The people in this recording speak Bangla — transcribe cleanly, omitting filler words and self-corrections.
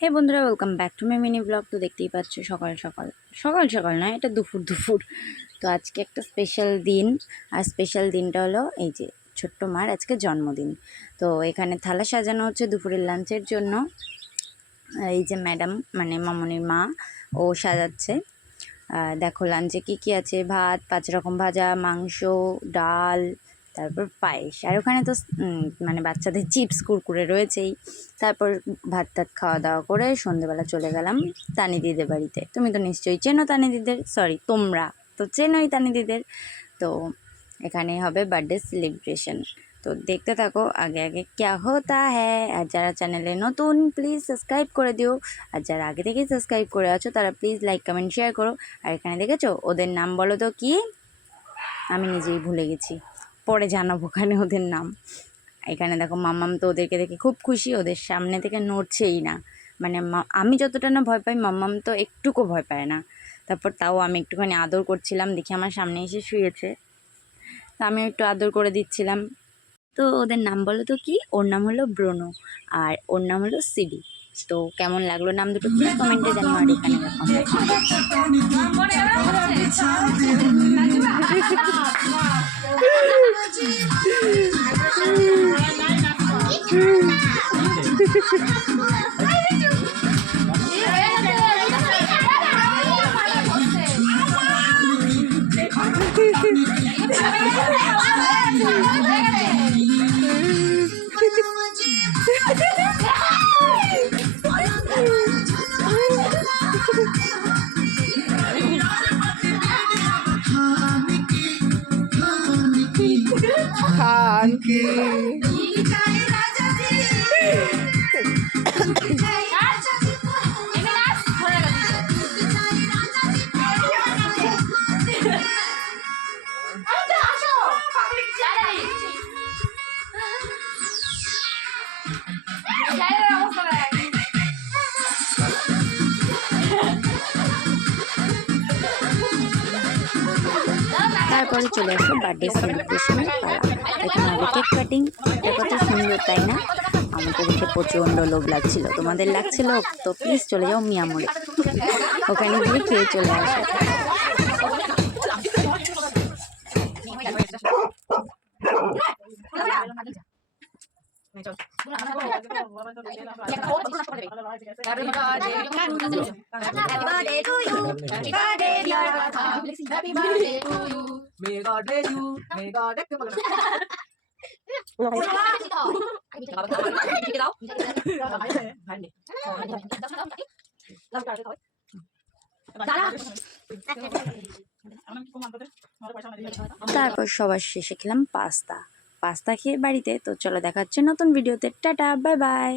হে বন্ধুরা, welcome back to my mini blog. তো দেখতেই পাচ্ছ সকাল সকাল সকাল সকাল নয়, এটা দুপুর দুপুর। তো আজকে একটা স্পেশাল দিন। আর স্পেশাল দিনটা হলো এই যে ছোট্ট মার আজকে জন্মদিন। তো এখানে থালা সাজানো হচ্ছে দুপুরের লাঞ্চের জন্য। এই যে ম্যাডাম মানে মামনির মা, ও সাজাচ্ছে। দেখো লাঞ্চে কী কী আছে: ভাত, 5 রকম ভাজা, মাংস, ডাল, তারপর পায়েস। আর ওখানে তো মানে বাচ্চাদের চিপস কুরকুরে রয়েছেই। তারপর ভাত টাত খাওয়া দাওয়া করে সন্ধেবেলা চলে গেলাম তানিদিদের বাড়িতে। তুমি তো নিশ্চয়ই চেনো তানিদিদের, সরি তোমরা তো চেনোই তানিদিদের। তো এখানে হবে বার্থডে সেলিব্রেশন। তো দেখতে থাকো আগে আগে ক্যা হতা হ্যাঁ। আর যারা চ্যানেলে নতুন প্লিজ সাবস্ক্রাইব করে দিও, আর যারা আগে থেকেই সাবস্ক্রাইব করে আছো তারা প্লিজ লাইক কমেন্ট শেয়ার করো। আর এখানে দেখেছো ওদের নাম বলো তো কি? আমি নিজেই ভুলে গেছি, পরে জানাবো ওখানে ওদের নাম। এখানে দেখো মাম্মাম তো ওদেরকে দেখে খুব খুশি, ওদের সামনে থেকে নড়ছেই না। মানে আমি যতটা না ভয় পাই, মাম্মাম তো একটুকু ভয় পায় না। তারপর তাও আমি একটুখানি আদর করছিলাম, দেখি আমার সামনে এসে শুয়েছে, তা আমি একটু আদর করে দিচ্ছিলাম। তো ওদের নাম বলো তো কি? ওর নাম হলো ব্রোনো, আর ওর নাম হলো সিডি। তো কেমন লাগলো নাম দুটো প্লিজ কমেন্টে জানিও। আর এখানে খানকি তারপরে চলে আসলো বার্থডে সেলিব্রেশনের পালা। এখানে হবে কেক কাটিং। এটা কত সুন্দর তাই না? আমার তো দেখে প্রচণ্ড লোভ লাগছিল। তোমাদের লাগছিল? তো প্লিজ চলে যাও মিয়ামোড়ে, ওখানে গিয়ে খেয়ে চলে আসো। May God bless you. May God bless তারপর সবার শেষে খেলাম পাস্তা। পাস্তা খেয়ে বাড়িতে। তো চলো দেখা হচ্ছে নতুন ভিডিওতে। Tata, bye bye.